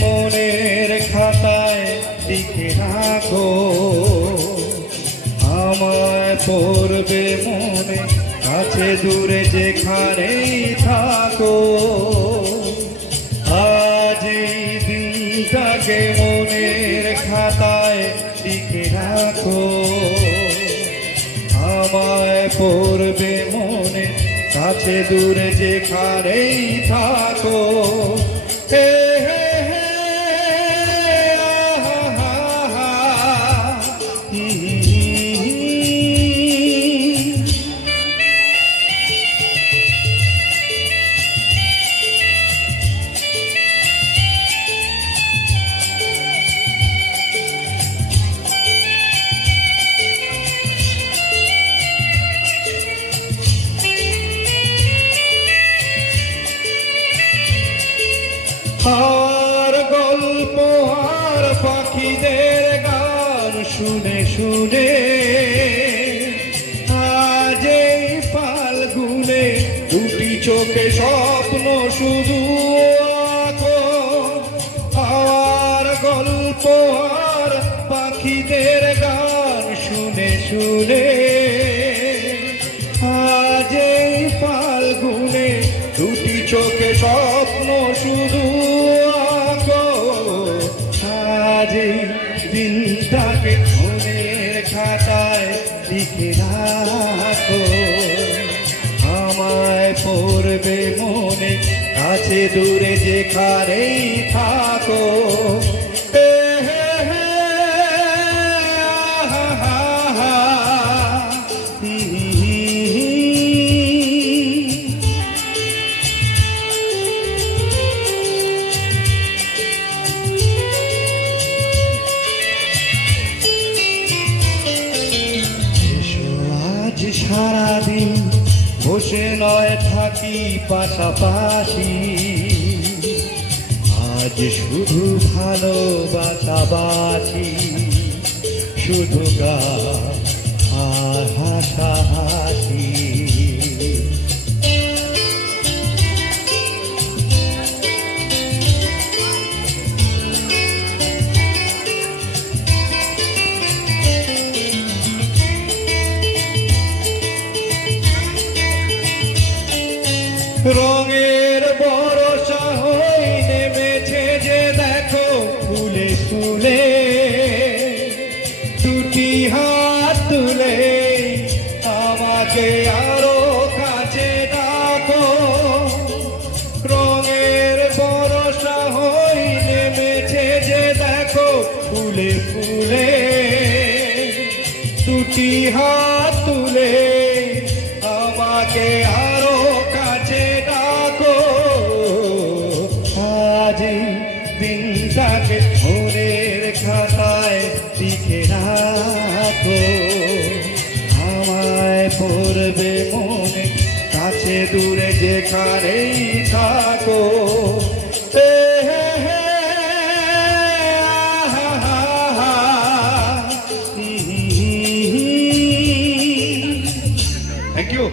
মনের খাতায় লিখে রাখো, আমায় পড়বে মনে কাছে দূরে যেখানেই থাকো। আজ এই দিনটাকে মনের খাতায় লিখে রাখো, আমায় পড়বে মনে কাছে দূরে যেখানেই থাকো। হে হে হে আহা হা হি হি হি। আর গল্প আর পাখিদের গান শুনে শুনে আজ এই ফাল্গুনে দুটি চোখে স্বপ্ন শুধু আঁকো। আর গল্প আর পাখিদের গান শুনে শুনে আজ এই ফাল্গুনে দুটি চোখে স্বপ্ন শুধু আঁকো। আজ এই দিনটাকে মনের খাতায় লিখে রাখো, আমায় পড়বে মনে কাছে দূরে যেখানেই থাকো। হে হে হে আহা হা হা হি হি হি। সারাদিন বসে নয় থাকি পাশাপাশি, আজ শুধু ভালোবাসাবাসি, শুধু গান আর হাসাহাসি। রঙের বরষা হয়ে নেমেছে যে দেখো ফুলে ফুলে, দুটি হাত তুলে আমাকে আরো কাছে ডাকো। রঙের বরষা হয়ে নেমেছে যে দেখো ফুলে ফুলে, দুটি হাত তুলে আমাকে আরো কাছে ডাকো। আজ দিনটাকে মনের খাতায় লিখে রাখো, আমায় পড়বে মনে কাছে দূরে যেখানেই থাকো। হে হে হে আহা হা হা হি হি হি। Thank you.